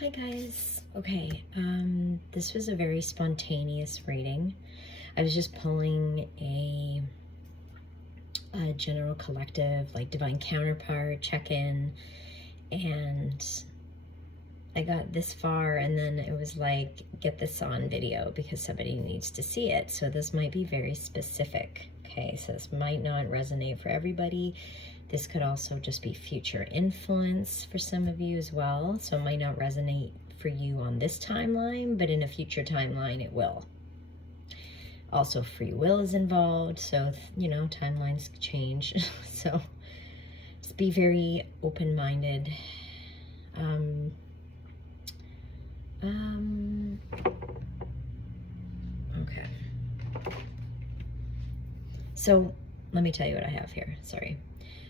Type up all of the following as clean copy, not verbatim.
Hi guys. Okay, this was a very spontaneous reading. I was just pulling a general collective, like divine counterpart, check-in, and I got this far and then it was like, get this on video because somebody needs to see it. So this might be very specific. Okay, so this might not resonate for everybody. This could also just be future influence for some of you as well. So it might not resonate for you on this timeline, but in a future timeline it will. Also, free will is involved, so, you know, timelines change. So just be very open-minded. Okay. So let me tell you what I have here. Sorry.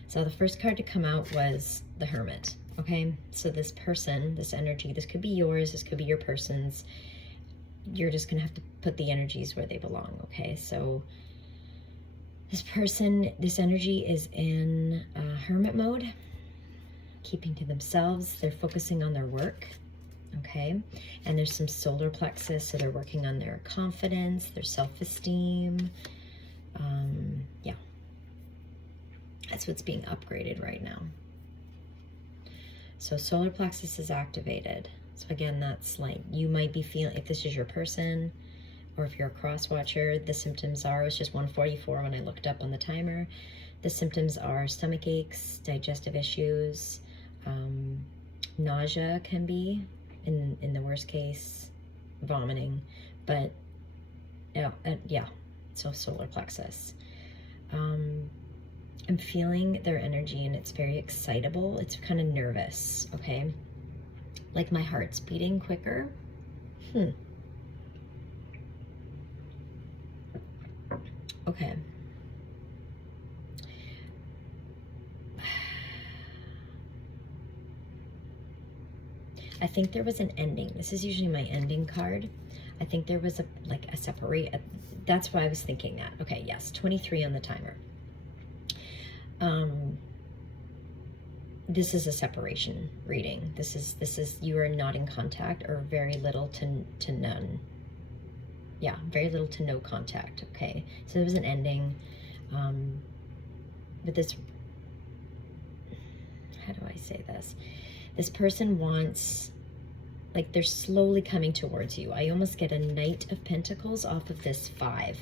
So the first card to come out was the Hermit. Okay. So this person, this energy, this could be yours, this could be your person's. You're just going to have to put the energies where they belong. Okay. So this person, this energy is in hermit mode, keeping to themselves. They're focusing on their work. Okay. And there's some solar plexus. So they're working on their confidence, their self-esteem. Yeah. That's what's being upgraded right now. So solar plexus is activated. So again, that's like, you might be feeling, if this is your person, or if you're a cross watcher, the symptoms are, it's just 1:44 when I looked up on the timer. The symptoms are stomach aches, digestive issues, nausea can be, in the worst case, vomiting, but yeah, so solar plexus. I'm feeling their energy and it's very excitable. It's kind of nervous, okay? Like my heart's beating quicker. Okay. I think there was an ending. This is usually my ending card. I think there was a separate. That's why I was thinking that. Okay, yes, 23 on the timer. This is a separation reading. This is you are not in contact, or very little to none. Yeah, very little to no contact. Okay, so there was an ending. But this, how do I say this? This person wants, like, they're slowly coming towards you. I almost get a Knight of Pentacles off of this 5.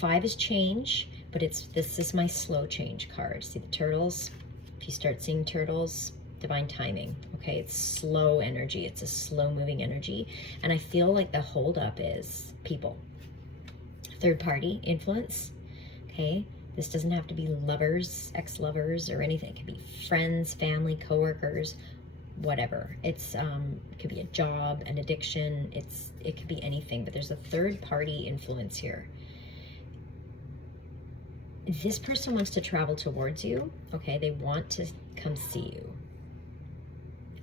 5 is change, but this is my slow change card. See the turtles? If you start seeing turtles, divine timing. Okay, it's slow energy. It's a slow moving energy. And I feel like the holdup is people. Third party influence. Okay, this doesn't have to be lovers, ex-lovers, or anything. It could be friends, family, coworkers, whatever. It could be a job, an addiction. It could be anything, but there's a third party influence here. This person wants to travel towards you. Okay, they want to come see you,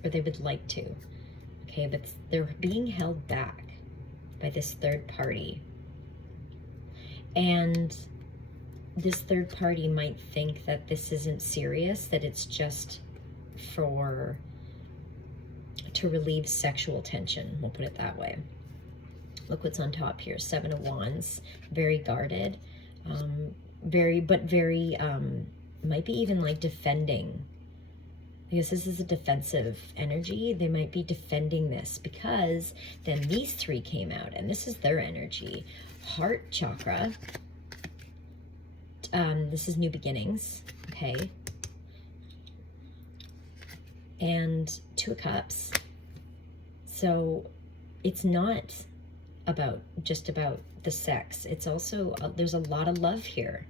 or they would like to. Okay, but they're being held back by this third party. And this third party might think that this isn't serious, that it's just to relieve sexual tension. We'll put it that way. Look what's on top here. 7 of Wands, very guarded, very, might be even like defending. Because this is a defensive energy. They might be defending this because then these 3 came out and this is their energy. Heart chakra. This is new beginnings, okay? And 2 of Cups. So it's not just about the sex. It's also, there's a lot of love here.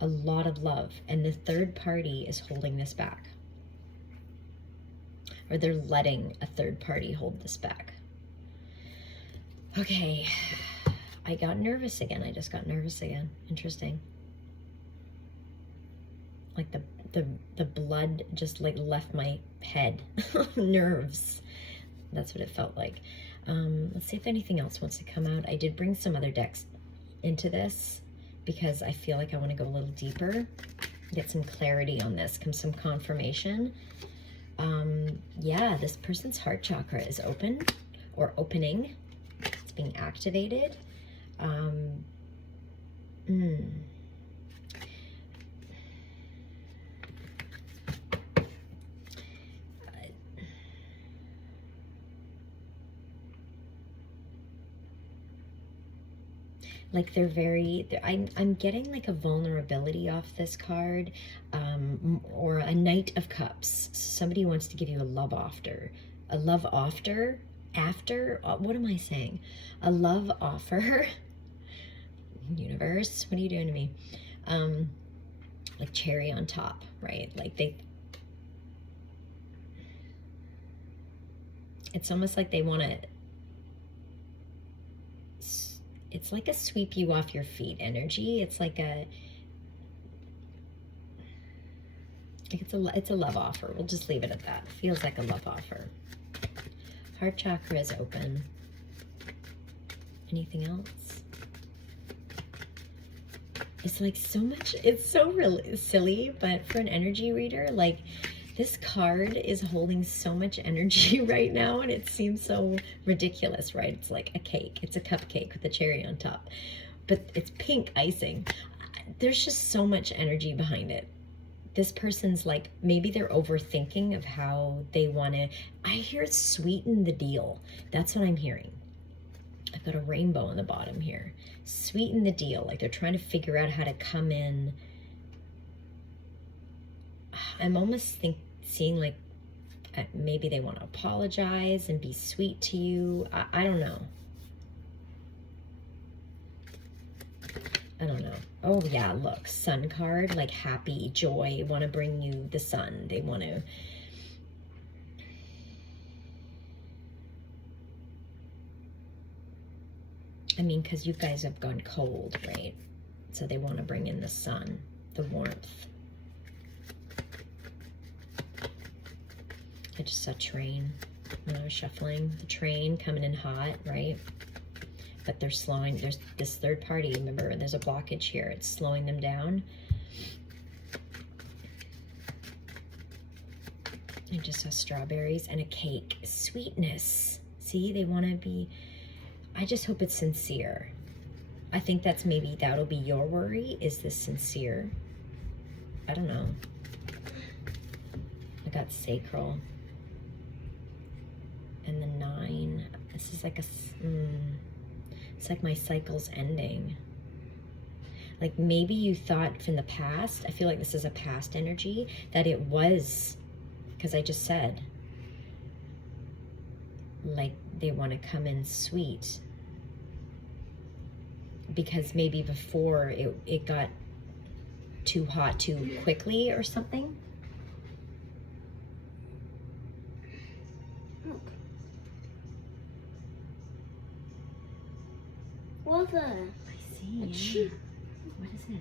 A lot of love. And the third party is holding this back. Or they're letting a third party hold this back. Okay. I got nervous again. I just got nervous again. Interesting. Like the blood just like left my head. Nerves. That's what it felt like. Let's see if anything else wants to come out. I did bring some other decks into this because I feel like I want to go a little deeper, get some clarity on this, some confirmation. Yeah, this person's heart chakra is open or opening. It's being activated. Like I'm getting like a vulnerability off this card, or a Knight of Cups. Somebody wants to give you a love offer, what am I saying? A love offer. Universe, what are you doing to me? Like cherry on top, right? Like it's almost like they want to, it's like a sweep you off your feet energy. It's like it's a love offer. We'll just leave it at that. Feels like a love offer. Heart chakra is open. Anything else? It's like so much, it's so really silly, but for an energy reader, like this card is holding so much energy right now, and it seems so ridiculous, right? It's like a cake. It's a cupcake with a cherry on top, but it's pink icing. There's just so much energy behind it. This person's like, maybe they're overthinking of how they want to, I hear sweeten the deal. That's what I'm hearing. I've got a rainbow on the bottom here. Sweeten the deal. Like they're trying to figure out how to come in. I'm almost seeing like maybe they want to apologize and be sweet to you. I don't know. I don't know. Oh yeah, look, sun card, like happy, joy, want to bring you the sun. They want to. I mean, because you guys have gone cold, right? So they want to bring in the sun, the warmth. I just saw train when I was shuffling. The train coming in hot, right? But they're slowing. There's this third party, remember, there's a blockage here. It's slowing them down. I just saw strawberries and a cake. Sweetness. See, they want to be... I just hope it's sincere. I think that's maybe that'll be your worry. Is this sincere? I don't know. I got sacral. And the 9. This is like a... it's like my cycle's ending. Like maybe you thought from the past, I feel like this is a past energy, that it was, because I just said, like they want to come in sweet. Because maybe before it got too hot too quickly or something. What the? I see. Yeah. What is it?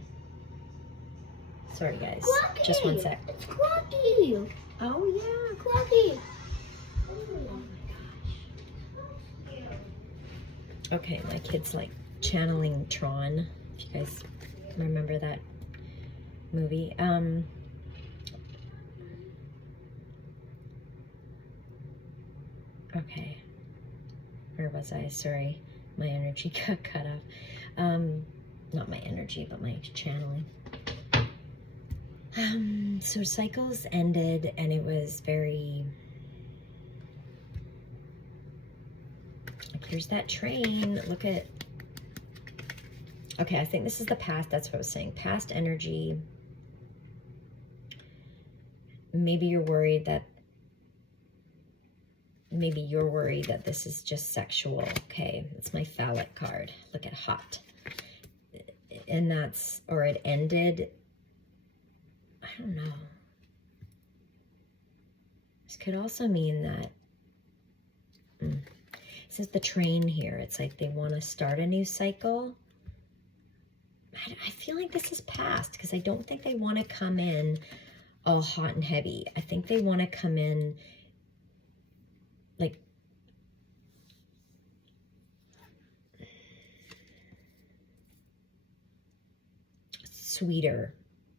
Sorry guys. Clocky. Just one sec. It's Clocky. Oh yeah. Clocky. Oh my gosh. Okay, my kid's like channeling Tron. If you guys remember that movie. Okay. Where was I? Sorry. My energy got cut off. Not my energy, but my channeling. So cycles ended, and it was very... Like, here's that train. Look at... Okay, I think this is the past. That's what I was saying. Past energy. Maybe you're worried that... Maybe you're worried that this is just sexual. Okay, it's my phallic card. Look at hot. And that's... Or it ended... I don't know. This could also mean that... It says the train here. It's like they want to start a new cycle. I feel like this is past, because I don't think they want to come in all hot and heavy. I think they want to come in like sweeter,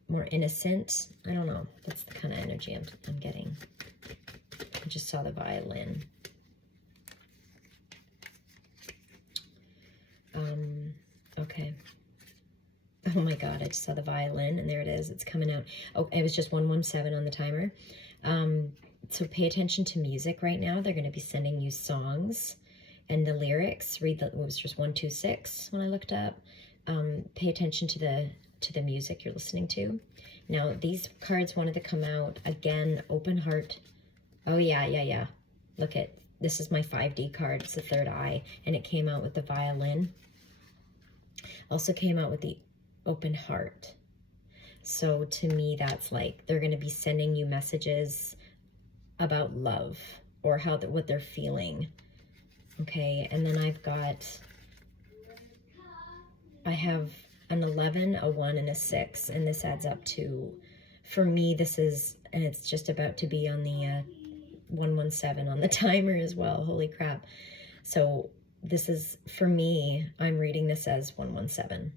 more innocent. I don't know. That's the kind of energy I'm getting. just saw the violin. Okay. Oh my God, I just saw the violin, and there it is. It's coming out. Oh, it was just 117 on the timer. So pay attention to music right now. They're going to be sending you songs and the lyrics. Read it was just 126 when I looked up. Pay attention to the music you're listening to. Now, these cards wanted to come out again. Open heart. Oh yeah. Look at this is my 5D card. It's the third eye, and it came out with the violin. Also came out with the open heart. So to me, that's like they're going to be sending you messages about love or what they're feeling. Okay, and then I have an 11, a 1, and a 6, and this adds up to, for me, and it's just about to be on the 117 on the timer as well. Holy crap. So this is, for me, I'm reading this as 117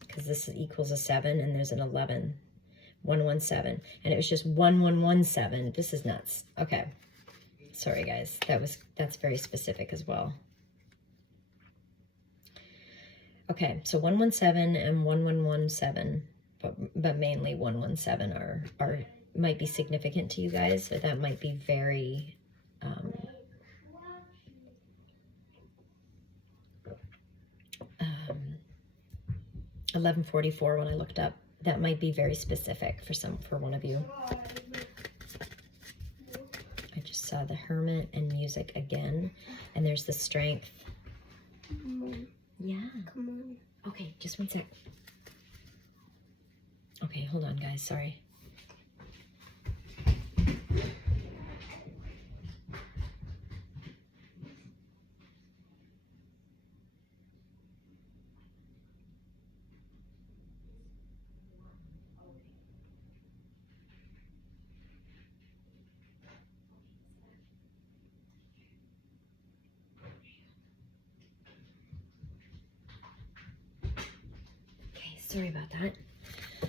because this equals a 7 and there's an 11. 117, and it was just 1117. This is nuts. Okay, sorry guys, that's very specific as well. Okay, so 117 and 1117, but mainly 117 are might be significant to you guys. So that might be very 1144 when I looked up. That might be very specific for one of you. I just saw the Hermit and music again, and there's the Strength. Yeah. Come on. Okay, just one sec. Okay, hold on, guys. Sorry. Sorry about that. A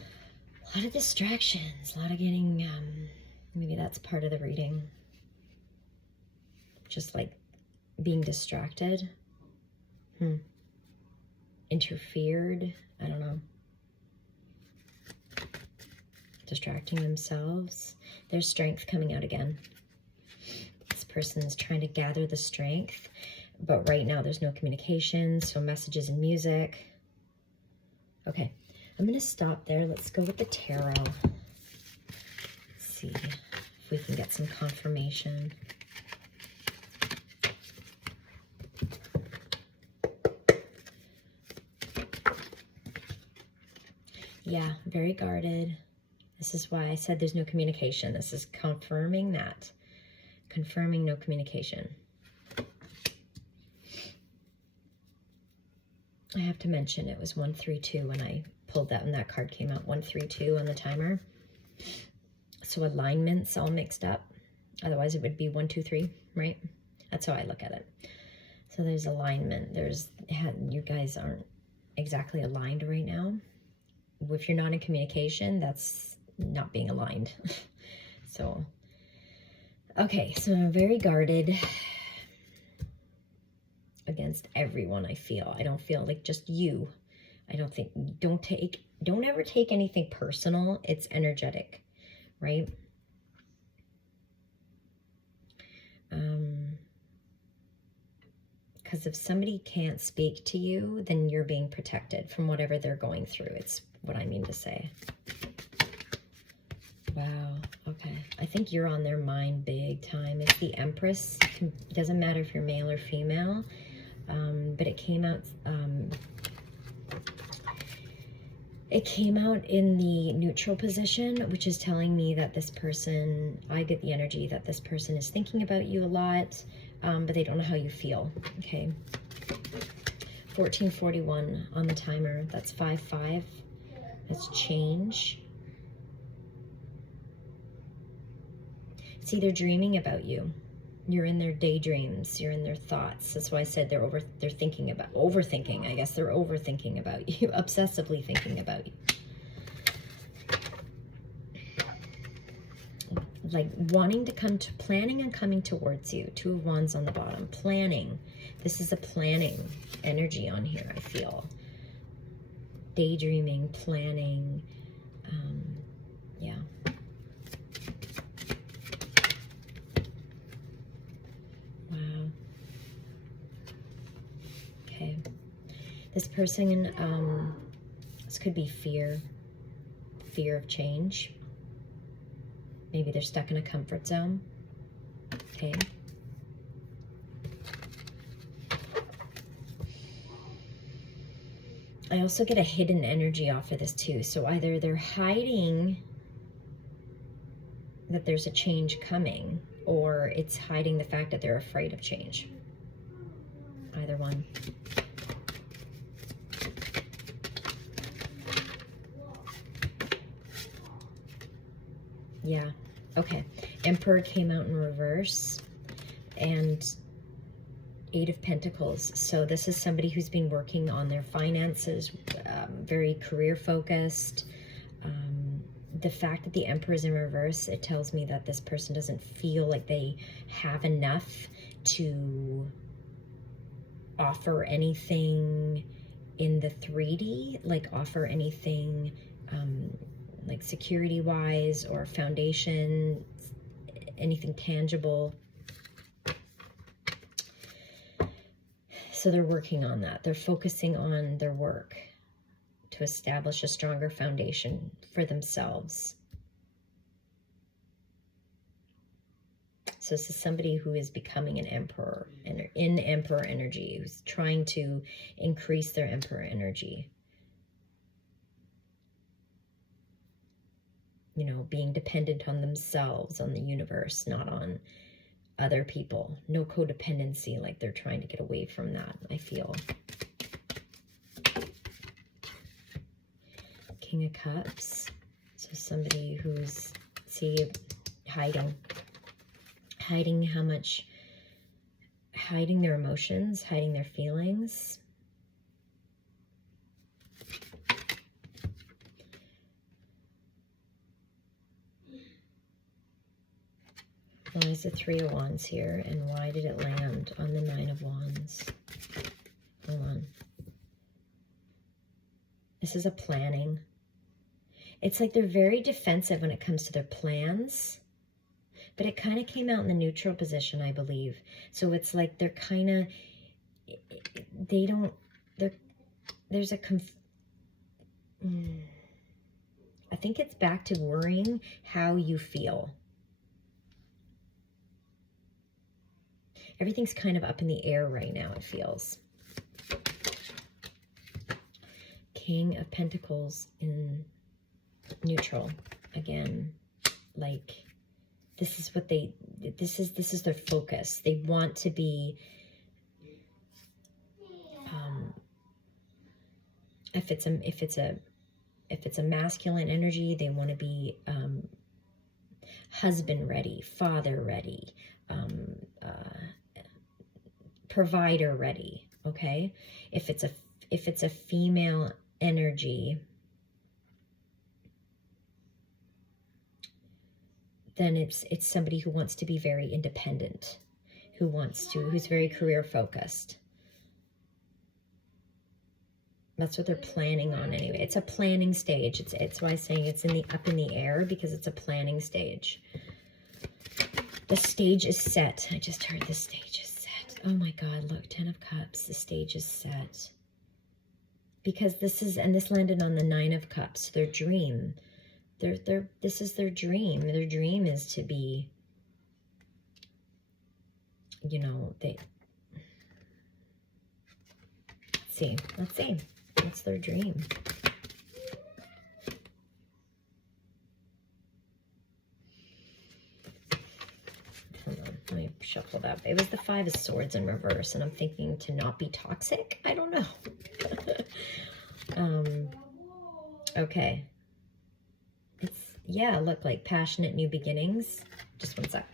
lot of distractions, a lot of getting, maybe that's part of the reading. Just like being distracted. Interfered, I don't know. Distracting themselves. There's strength coming out again. This person is trying to gather the strength, but right now there's no communication, so messages and music. Okay, I'm going to stop there. Let's go with the tarot. Let's see if we can get some confirmation. Yeah, very guarded. This is why I said there's no communication. This is confirming that. Confirming no communication. I have to mention it was 132 when I pulled that, and that card came out 132 on the timer. So alignment's all mixed up. Otherwise it would be 1, 2, 3, right? That's how I look at it. So there's alignment. You guys aren't exactly aligned right now. If you're not in communication, that's not being aligned. So, okay, so I'm very guarded against everyone. I don't feel like just you. Don't ever take anything personal. It's energetic, right? Because if somebody can't speak to you, then you're being protected from whatever they're going through. It's what I mean to say. Wow, okay. I think you're on their mind big time. It's the Empress. It doesn't matter if you're male or female. But it came out in the neutral position, which is telling me that this person, I get the energy that this person is thinking about you a lot, but they don't know how you feel. Okay. 1441 on the timer. That's 5-5. That's change. See, they're dreaming about you. You're in their daydreams. You're in their thoughts. That's why I said they're thinking about, overthinking. I guess they're overthinking about you, obsessively thinking about you. like wanting to planning on coming towards you. 2 of Wands on the bottom, planning. This is a planning energy on here, I feel. Daydreaming, planning, yeah. Wow. Okay. This person, this could be fear of change. Maybe they're stuck in a comfort zone. Okay. I also get a hidden energy off of this too. So either they're hiding that there's a change coming, or it's hiding the fact that they're afraid of change. Either one. Yeah. Okay. Emperor came out in reverse, and 8 of Pentacles. So this is somebody who's been working on their finances, very career focused. The fact that the Emperor is in reverse, it tells me that this person doesn't feel like they have enough to offer anything in the 3D, like offer anything like security-wise or foundation, anything tangible. So they're working on that. They're focusing on their work to establish a stronger foundation for themselves. So this is somebody who is becoming an emperor, in emperor energy, who's trying to increase their emperor energy. You know, being dependent on themselves, on the universe, not on other people. No codependency, like they're trying to get away from that, I feel. King of Cups. So somebody who's, see, hiding how much, hiding their emotions, hiding their feelings. Why is the 3 of Wands here, and why did it land on the 9 of Wands? Hold on. This is a planning. It's like they're very defensive when it comes to their plans, but it kind of came out in the neutral position, I believe. So it's like they're kind of, they don't, there's a, I think it's back to worrying how you feel. Everything's kind of up in the air right now, it feels. King of Pentacles in neutral. Again, like, this is what they, this is their focus. They want to be, if it's a masculine energy, they want to be husband ready, father ready, provider ready. Okay, if it's a female energy, then it's somebody who wants to be very independent, who's very career focused. That's what they're planning on anyway. It's a planning stage. It's why I'm saying it's up in the air, because it's a planning stage. The stage is set. I just heard the stage is set. Oh my God, look, 10 of Cups. The stage is set. Because this landed on the 9 of Cups, their dream. This is their dream. Their dream is to be, you know, let's see. What's their dream? Hold on, let me shuffle that. It was the 5 of Swords in reverse, and I'm thinking to not be toxic. I don't know. Okay. Yeah, look, like passionate new beginnings. Just one sec.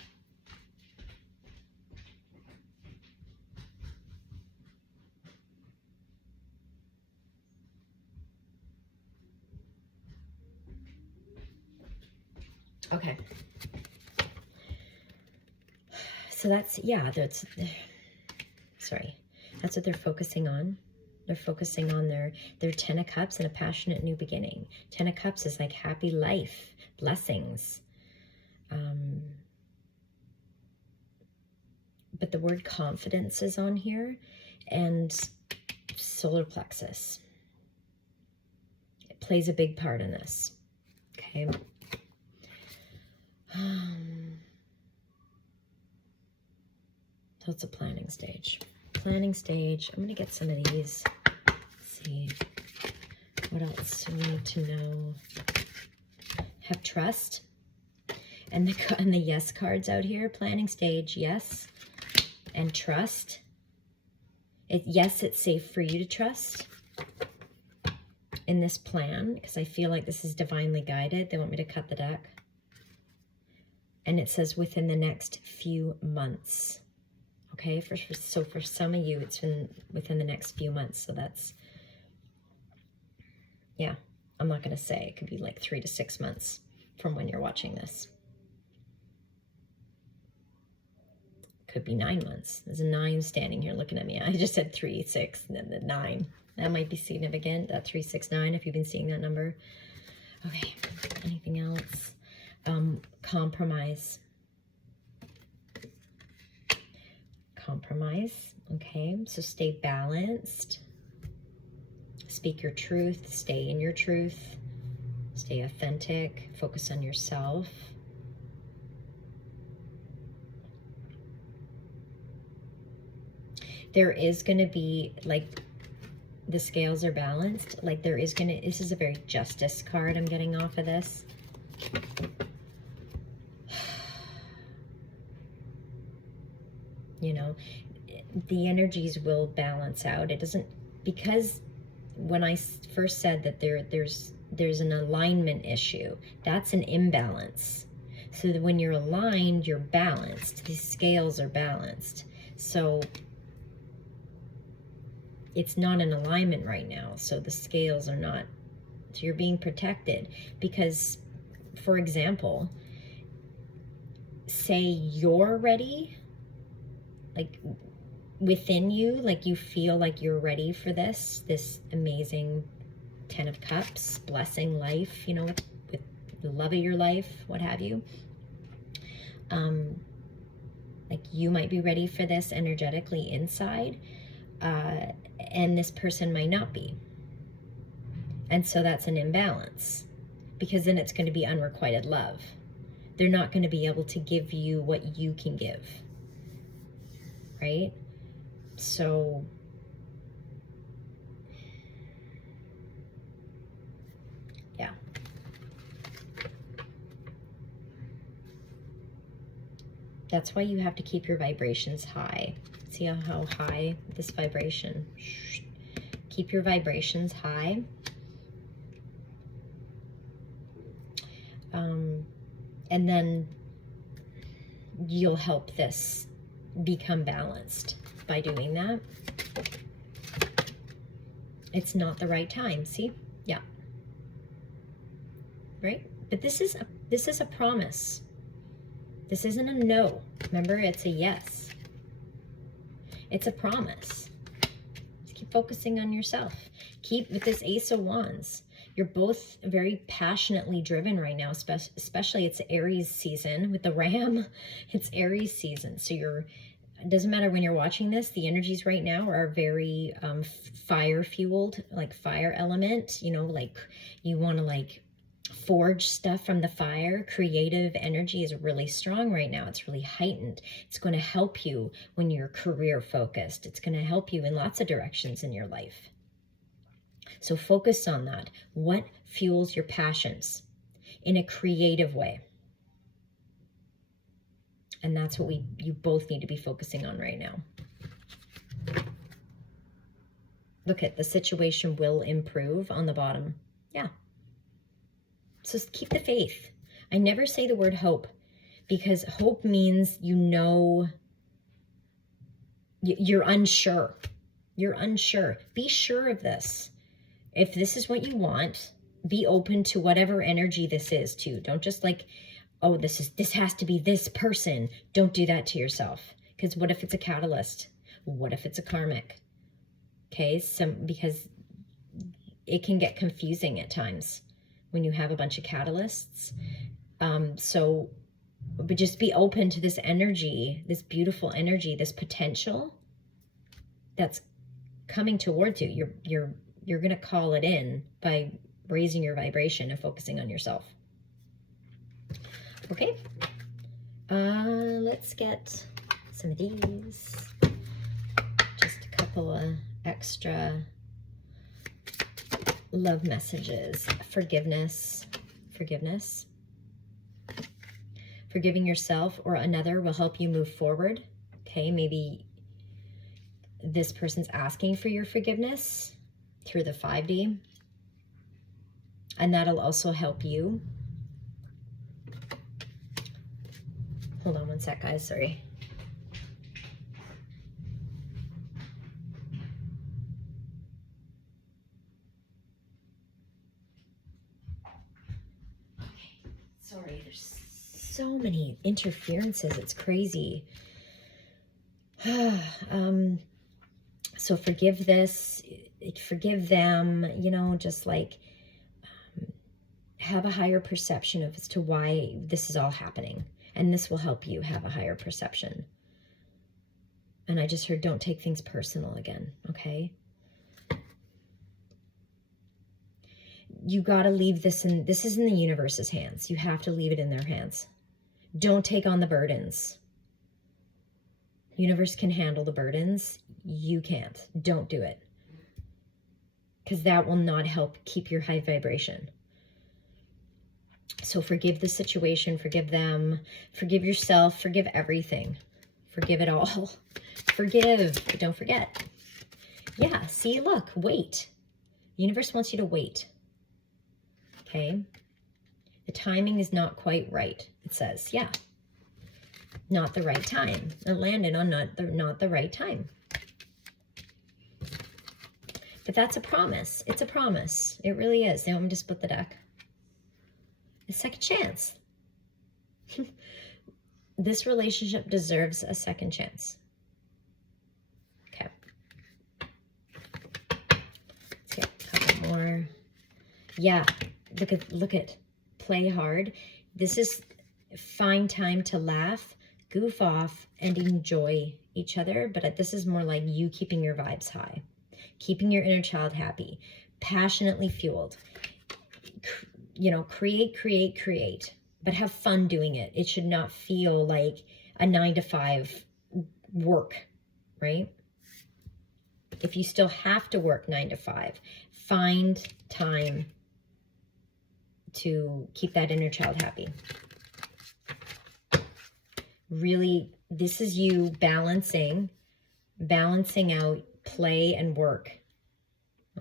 Okay. So that's, yeah, sorry, that's what they're focusing on. They're focusing on their 10 of Cups and a passionate new beginning. 10 of Cups is like happy life, blessings. But the word confidence is on here, and solar plexus. It plays a big part in this. Okay. So it's a planning stage. Planning stage. I'm going to get some of these. Let's see. What else do we need to know? Have trust. And the yes cards out here. Planning stage, yes. And trust. Yes, it's safe for you to trust in this plan, because I feel like this is divinely guided. They want me to cut the deck. And it says within the next few months. Okay, so for some of you, it's been within the next few months. So that's, yeah, I'm not going to say. It could be like 3 to 6 months from when you're watching this. Could be 9 months. There's a 9 standing here looking at me. I just said 3, 6, and then the 9. That might be significant, that 3, 6, 9, if you've been seeing that number. Okay, anything else? Compromise. Compromise, okay? So stay balanced. Speak your truth. Stay in your truth. Stay authentic. Focus on yourself. There is going to be, like, the scales are balanced. Like, there is going to, this is a very justice card I'm getting off of this. You know, the energies will balance out. It doesn't, because when I first said that there's an alignment issue, that's an imbalance. So that when you're aligned, you're balanced. These scales are balanced. So it's not in alignment right now. So the scales are not, so you're being protected. Because, for example, say you're ready, like within you, like you feel like you're ready for this amazing 10 of Cups, blessing life, you know, with the love of your life, what have you. Like you might be ready for this energetically inside, and this person might not be. And so that's an imbalance, because then it's going to be unrequited love. They're not going to be able to give you what you can give. Right? So yeah. That's why you have to keep your vibrations high. See how high this vibration? Keep your vibrations high. And then you'll help this become balanced by doing that. It's not the right time. See? Yeah. Right? But this is a promise. This isn't a no. Remember, it's a yes. It's a promise. Just keep focusing on yourself. Keep with this Ace of Wands. You're both very passionately driven right now, especially it's Aries season with the Ram. It's Aries season. So it doesn't matter when you're watching this, the energies right now are very fire fueled, like fire element, you know, like you want to like forge stuff from the fire. Creative energy is really strong right now. It's really heightened. It's going to help you when you're career focused. It's going to help you in lots of directions in your life. So focus on that. What fuels your passions in a creative way? And that's what you both need to be focusing on right now. Look at the situation will improve on the bottom. Yeah. So keep the faith. I never say the word hope, because hope means you're unsure. You're unsure. Be sure of this. If this is what you want, be open to whatever energy this is too. Don't just like oh, this has to be this person. Don't do that to yourself. Because what if it's a catalyst? What if it's a karmic? Okay, because it can get confusing at times when you have a bunch of catalysts. But just be open to this energy, this beautiful energy, this potential that's coming towards you. You're going to call it in by raising your vibration and focusing on yourself. Okay. Let's get some of these. Just a couple of extra love messages. Forgiveness. Forgiving yourself or another will help you move forward. Okay, maybe this person's asking for your forgiveness through the 5D. And that'll also help you. Hold on one sec, guys, sorry. Okay, sorry, there's so many interferences, it's crazy. So forgive this, forgive them, you know, just like have a higher perception as to why this is all happening. And this will help you have a higher perception. And I just heard, don't take things personal again, okay? You got to leave this is in the universe's hands. You have to leave it in their hands. Don't take on the burdens. Universe can handle the burdens. You can't. Don't do it. Because that will not help keep your high vibration. So forgive the situation, forgive them, forgive yourself, forgive everything. Forgive it all. Forgive, but don't forget. Yeah, see, look, wait. The universe wants you to wait. Okay? The timing is not quite right, it says. Yeah. Not the right time. It landed on not the right time. But that's a promise. It's a promise. It really is. They want me to split the deck. A second chance. This relationship deserves a second chance. Okay. Let's get a couple more. Yeah, look at play hard. This is find time to laugh, goof off, and enjoy each other. But this is more like you keeping your vibes high, keeping your inner child happy, passionately fueled. You know, create, but have fun doing it. It should not feel like a 9-to-5 work, right? If you still have to work 9-to-5, find time to keep that inner child happy. Really, this is you balancing out play and work,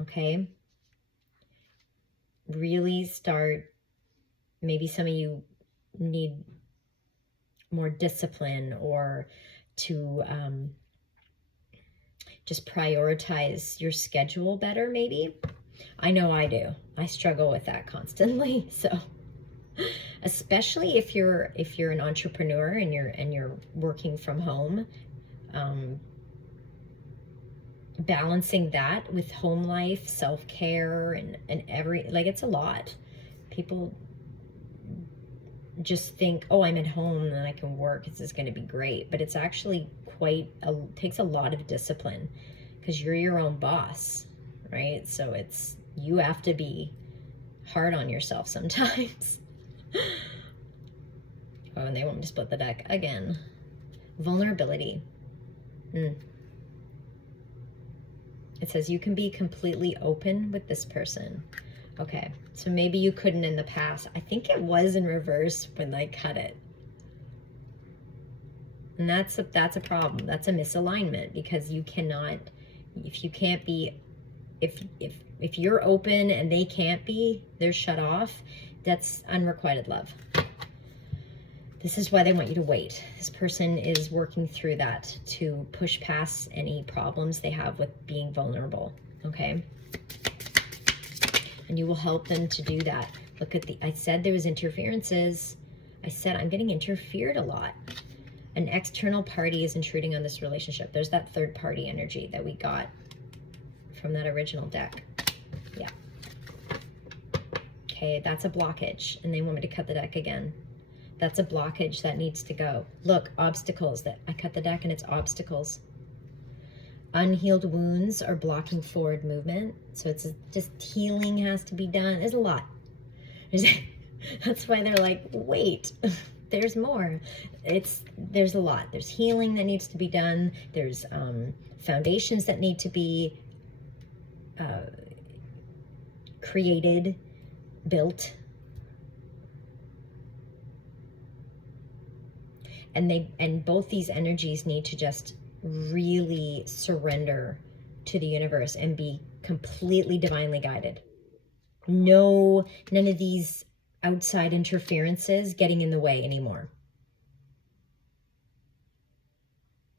okay? Really start, maybe some of you need more discipline or to just prioritize your schedule better, maybe. I know I do. I struggle with that constantly. So especially if you're an entrepreneur and you're working from home, balancing that with home life, self-care, and it's a lot. People just think, oh, I'm at home and I can work, this is going to be great. But it's actually takes a lot of discipline because you're your own boss, right? So you have to be hard on yourself sometimes. Oh, and they want me to split the deck again. Vulnerability. It says you can be completely open with this person. Okay, so maybe you couldn't in the past. I think it was in reverse when I cut it. And that's a problem. That's a misalignment because you cannot, if you're open and they can't be, they're shut off, that's unrequited love. This is why they want you to wait. This person is working through that to push past any problems they have with being vulnerable, okay? And you will help them to do that. Look at I said there was interferences. I said I'm getting interfered a lot. An external party is intruding on this relationship. There's that third party energy that we got from that original deck. Yeah. Okay, that's a blockage. And they want me to cut the deck again. That's a blockage that needs to go. Look, obstacles. That I cut the deck and it's obstacles. Unhealed wounds are blocking forward movement. So it's just healing has to be done. There's a lot. That's why they're like, wait, there's more. There's a lot. There's healing that needs to be done. There's foundations that need to be created, built. And both these energies need to just really surrender to the universe and be completely divinely guided. No, none of these outside interferences getting in the way anymore.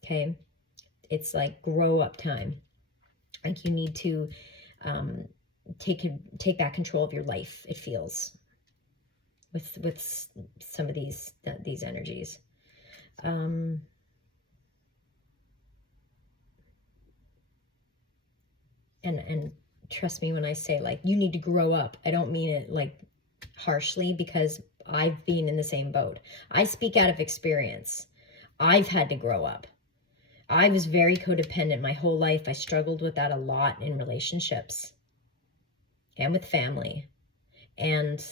Okay? It's like grow up time. Like you need to take back control of your life, it feels, with some of these energies. And trust me when I say like you need to grow up, I don't mean it like harshly, because I've been in the same boat. I speak out of experience. I've had to grow up. I was very codependent my whole life. I struggled with that a lot in relationships and with family. And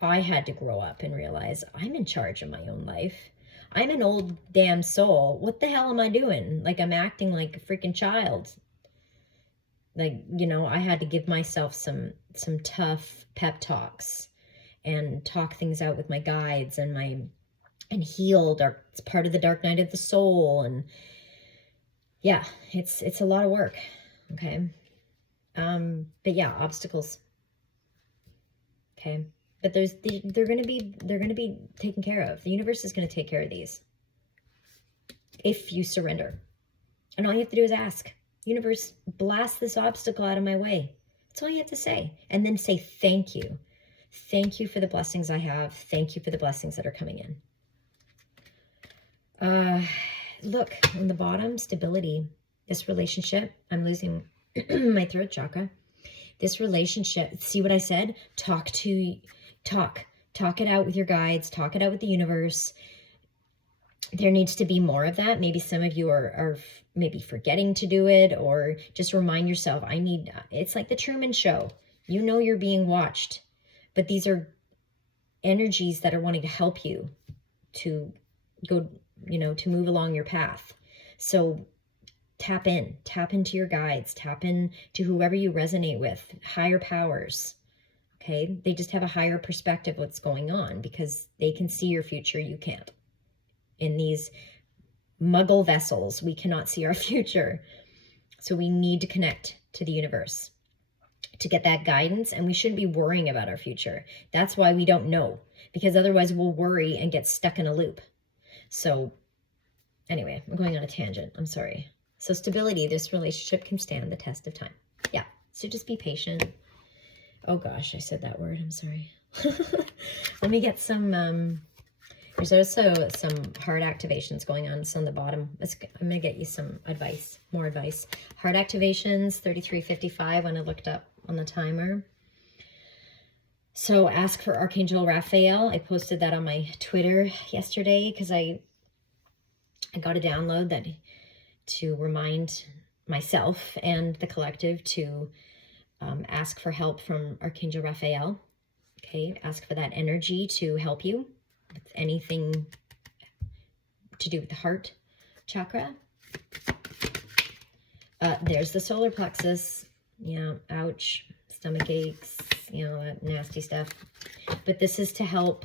I had to grow up and realize I'm in charge of my own life. I'm an old damn soul. What the hell am I doing? Like I'm acting like a freaking child. Like, you know, I had to give myself some tough pep talks and talk things out with my guides and heal. It's part of the dark night of the soul. And yeah, it's a lot of work. Okay. But yeah, obstacles. Okay. But they're going to be taken care of. The universe is going to take care of these if you surrender. And all you have to do is ask. Universe, blast this obstacle out of my way. That's all you have to say. And then say thank you. Thank you for the blessings I have. Thank you for the blessings that are coming in. Look, on the bottom, stability. This relationship, I'm losing my throat chakra. This relationship, see what I said? Talk it out with your guides. Talk it out with the universe. There needs to be more of that. Maybe some of you are maybe forgetting to do it, or just remind yourself, it's like the Truman Show. You know you're being watched, but these are energies that are wanting to help you to go, to move along your path. So tap into your guides, tap into whoever you resonate with, higher powers. Okay. They just have a higher perspective of what's going on because they can see your future. You can't. In these muggle vessels, we cannot see our future. So we need to connect to the universe to get that guidance, and we shouldn't be worrying about our future. That's why we don't know, because otherwise we'll worry and get stuck in a loop. So anyway, I'm going on a tangent. I'm sorry. So stability, this relationship can stand the test of time. Yeah. So just be patient. Oh gosh, I said that word. I'm sorry. Let me get some, there's also some heart activations going on. It's on the bottom. I'm going to get you some advice, more advice. Heart activations, 3355 when I looked up on the timer. So ask for Archangel Raphael. I posted that on my Twitter yesterday because I got a download that to remind myself and the collective to ask for help from Archangel Raphael. Okay, ask for that energy to help you with anything to do with the heart chakra. There's the solar plexus. Yeah, ouch, stomach aches, that nasty stuff. But this is to help.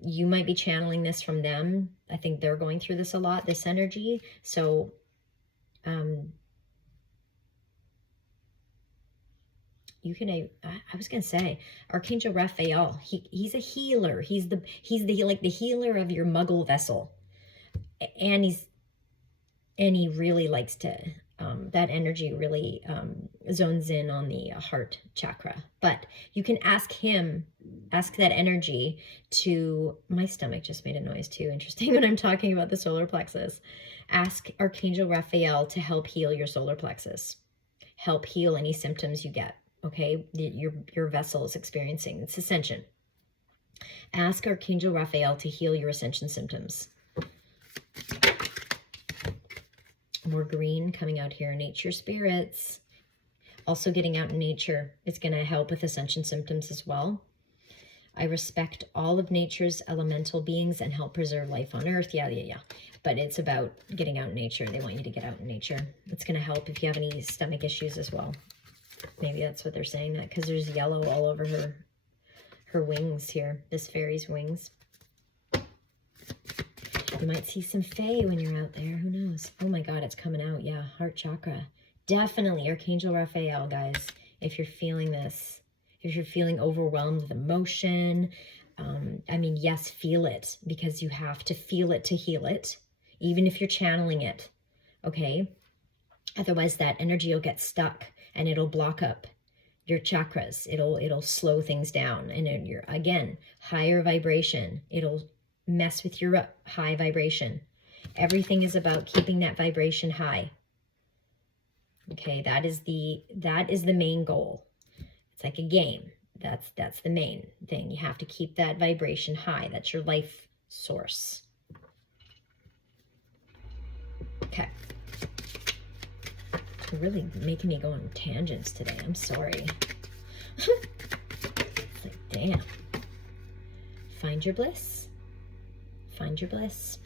You might be channeling this from them. I think they're going through this a lot, this energy. So you can, I was going to say, Archangel Raphael, he's a healer. He's the healer of your muggle vessel. And he really likes to that energy really zones in on the heart chakra. But you can ask that energy to, my stomach just made a noise too, interesting, when I'm talking about the solar plexus. Ask Archangel Raphael to help heal your solar plexus, help heal any symptoms you get, okay, your vessel is experiencing. It's ascension. Ask Archangel Raphael to heal your ascension symptoms. More green coming out here. Nature spirits. Also getting out in nature is going to help with ascension symptoms as well. I respect all of nature's elemental beings and help preserve life on earth. Yeah. But it's about getting out in nature. They want you to get out in nature. It's going to help if you have any stomach issues as well. Maybe that's what they're saying, that because there's yellow all over her wings here. This fairy's wings. You might see some fae when you're out there. Who knows? Oh my God, it's coming out. Yeah, heart chakra. Definitely Archangel Raphael, guys. If you're feeling this, if you're feeling overwhelmed with emotion, I mean, yes, feel it, because you have to feel it to heal it, even if you're channeling it, okay? Otherwise, that energy will get stuck and it'll block up your chakras. It'll slow things down. And you're, again, higher vibration. It'll mess with your high vibration. Everything is about keeping that vibration high. Okay, that is the main goal. It's like a game. That's the main thing. You have to keep that vibration high. That's your life source. Okay. You're really making me go on tangents today. I'm sorry. It's like, damn. Find your bliss. Find your bliss.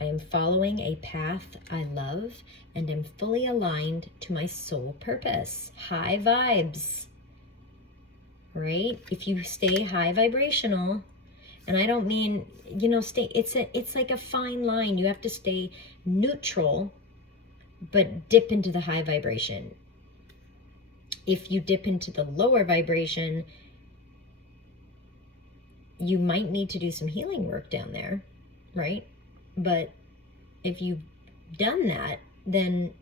I am following a path I love and am fully aligned to my soul purpose. High vibes, right? If you stay high vibrational, and I don't mean, you know, it's like a fine line. You have to stay neutral, but dip into the high vibration. If you dip into the lower vibration, you might need to do some healing work down there, right? But if you've done that, then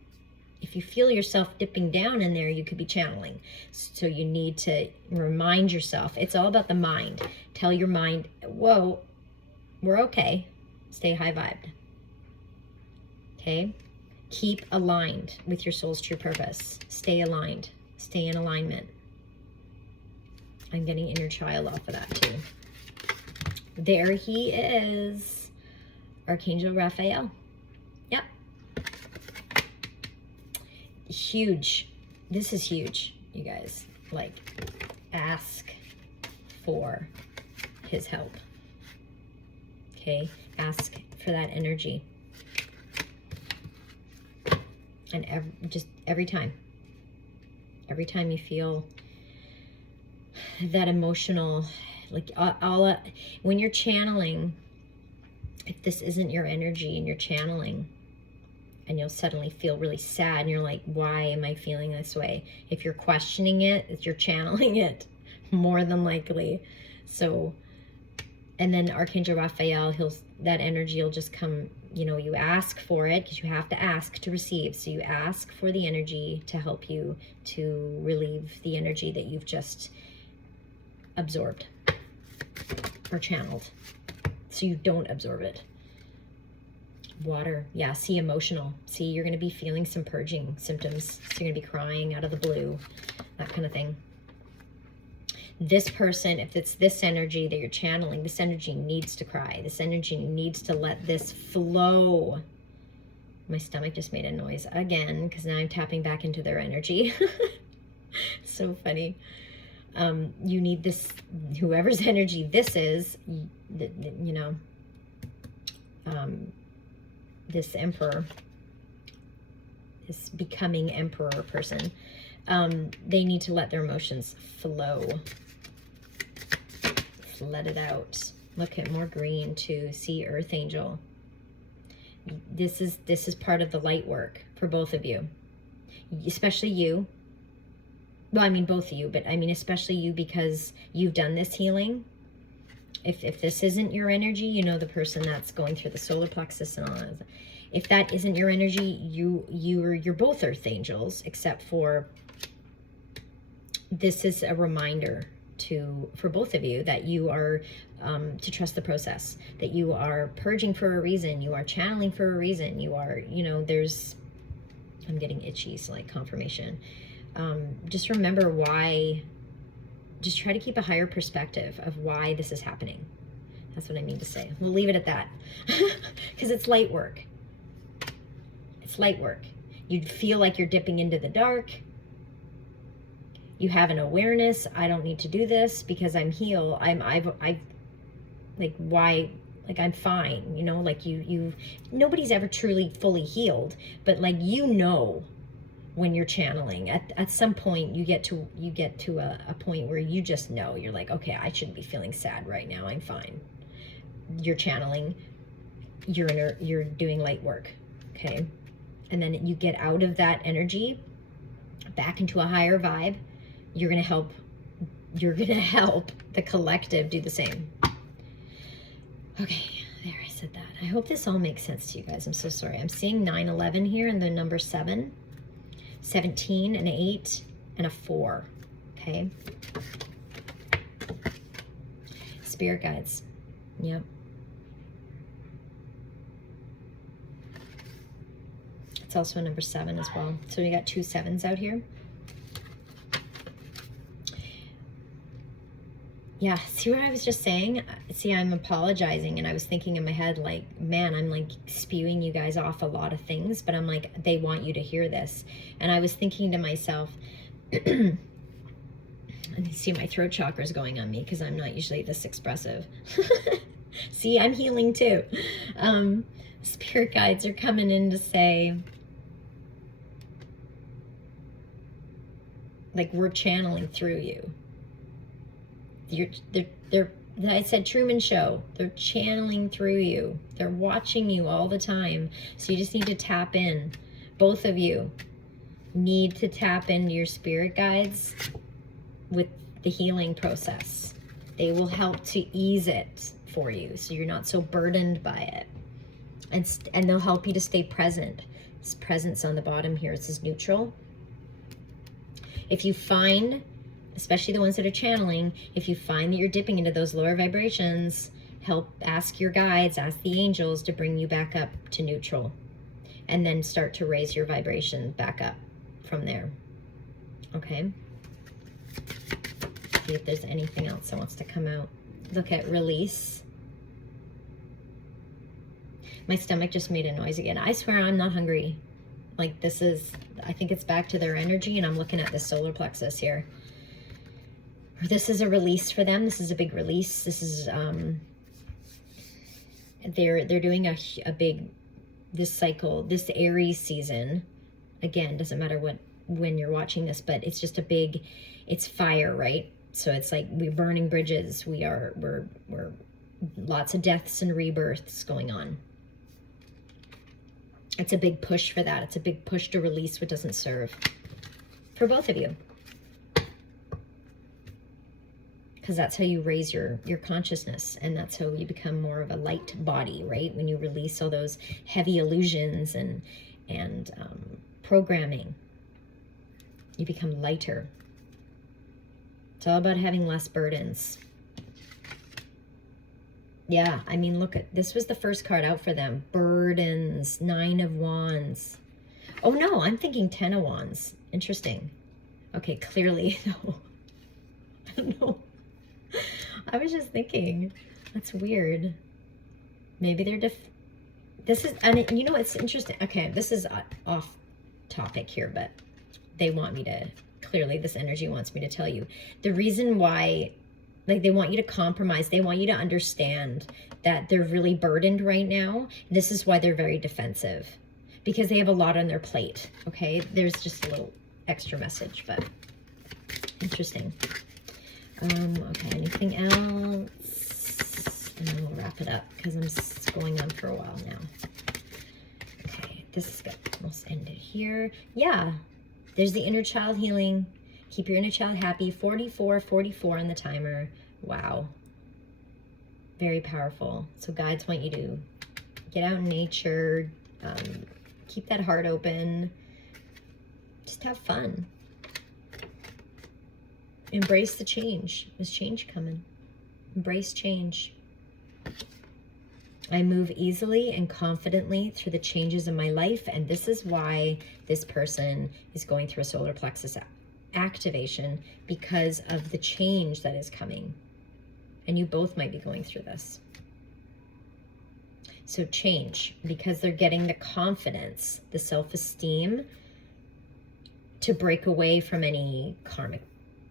if you feel yourself dipping down in there, you could be channeling. So you need to remind yourself. It's all about the mind. Tell your mind, whoa, we're okay. Stay high vibed. Okay? Keep aligned with your soul's true purpose. Stay aligned. Stay in alignment. I'm getting inner child off of that too. There he is. Archangel Raphael. Yep. Huge. This is huge, you guys. Like, ask for his help. Okay? Ask for that energy. And every time you feel that emotional, like when you're channeling, if this isn't your energy and you're channeling, and you'll suddenly feel really sad and you're like, why am I feeling this way? If you're questioning it, you're channeling it more than likely. So, and then Archangel Raphael, that energy will just come, you know, you ask for it, because you have to ask to receive. So you ask for the energy to help you to relieve the energy that you've just absorbed or channeled, so you don't absorb it. Water. Yeah, see, emotional. See, you're going to be feeling some purging symptoms. So you're going to be crying out of the blue, that kind of thing. This person, if it's this energy that you're channeling, this energy needs to cry. This energy needs to let this flow. My stomach just made a noise again, because now I'm tapping back into their energy. So funny. You need this, whoever's energy this is, you know, this emperor, this becoming emperor person, they need to let their emotions flow. Let it out. Look at more green too. See, Earth Angel. This is part of the light work for both of you, especially you. Well, I mean both of you, but I mean especially you, because you've done this healing. If this isn't your energy, you know, the person that's going through the solar plexus and all that, If that isn't your energy, you're both earth angels, except for this is a reminder for both of you that you are to trust the process, that you are purging for a reason, you are channeling for a reason, you are, you know, I'm getting itchy, so like confirmation. Just remember why, just try to keep a higher perspective of why this is happening. That's what I mean to say. We'll leave it at that. Because it's light work. It's light work. You feel like you're dipping into the dark. You have an awareness. I don't need to do this because I'm healed. Like, why? Like, I'm fine. You know, like nobody's ever truly fully healed, but like, you know, when you're channeling, at some point you get to a point where you just know, you're like, okay, I shouldn't be feeling sad right now. I'm fine. You're channeling, you're doing light work. Okay. And then you get out of that energy back into a higher vibe. You're going to help the collective do the same. Okay. There, I said that. I hope this all makes sense to you guys. I'm so sorry. I'm seeing 9/11 here and the number 7, 17, an 8, and a 4. Okay. Spirit guides. Yep. It's also a number 7 as well. So we got 2 7s out here. Yeah, see what I was just saying? See, I'm apologizing, and I was thinking in my head, like, man, I'm like spewing you guys off a lot of things, but I'm like, they want you to hear this. And I was thinking to myself, and you see my throat chakra is going on me because I'm not usually this expressive. See, I'm healing too. Spirit guides are coming in to say, like, we're channeling through you. I said Truman Show. They're channeling through you. They're watching you all the time. So you just need to tap in. Both of you need to tap into your spirit guides with the healing process. They will help to ease it for you, so you're not so burdened by it. And they'll help you to stay present. This presence on the bottom here, it says neutral. If you find, especially the ones that are channeling, if you find that you're dipping into those lower vibrations, ask your guides, ask the angels to bring you back up to neutral, and then start to raise your vibration back up from there. Okay? See if there's anything else that wants to come out. Look at release. My stomach just made a noise again. I swear I'm not hungry. Like, this is, I think it's back to their energy, and I'm looking at the solar plexus here. This is a release for them. This is a big release. This is, they're doing a big, this cycle, this Aries season. Again, doesn't matter when you're watching this, but it's just a big, it's fire, right? So it's like we're burning bridges. We're lots of deaths and rebirths going on. It's a big push for that. It's a big push to release what doesn't serve for both of you. Because that's how you raise your consciousness, and that's how you become more of a light body, right? When you release all those heavy illusions and programming, you become lighter. It's all about having less burdens. Yeah, I mean, look at, this was the first card out for them. Burdens, 9 of Wands. Oh no, I'm thinking 10 of Wands. Interesting. Okay, clearly, no. I don't know. I was just thinking, that's weird. Maybe they're this is, and you know, it's interesting. Okay, this is off topic here, but they want me to, clearly this energy wants me to tell you. The reason why, like, they want you to compromise. They want you to understand that they're really burdened right now. This is why they're very defensive, because they have a lot on their plate, okay? There's just a little extra message, but interesting. Okay, anything else? And then we'll wrap it up because I'm going on for a while now. Okay, this is good. Almost ended here. Yeah, there's the inner child healing. Keep your inner child happy. 44 on the timer. Wow. Very powerful. So guides want you to get out in nature, Keep that heart open. Just have fun. Embrace the change. There's change coming. Embrace change. I move easily and confidently through the changes in my life, and this is why this person is going through a solar plexus activation, because of the change that is coming. And you both might be going through this. So change, because they're getting the confidence, the self-esteem to break away from any karmic,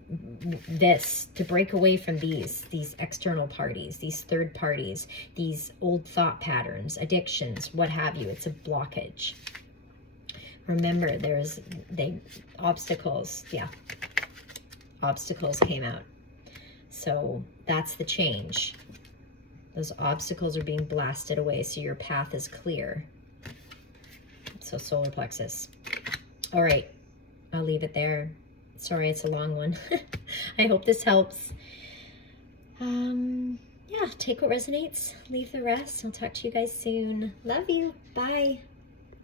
to break away from these external parties, these third parties, these old thought patterns, addictions, what have you. It's a blockage. Remember, obstacles. Yeah, obstacles came out. So that's the change. Those obstacles are being blasted away, so your path is clear. So solar plexus. All right, I'll leave it there. Sorry, it's a long one. I hope this helps. Yeah, take what resonates, leave the rest. I'll talk to you guys soon. Love you. Bye.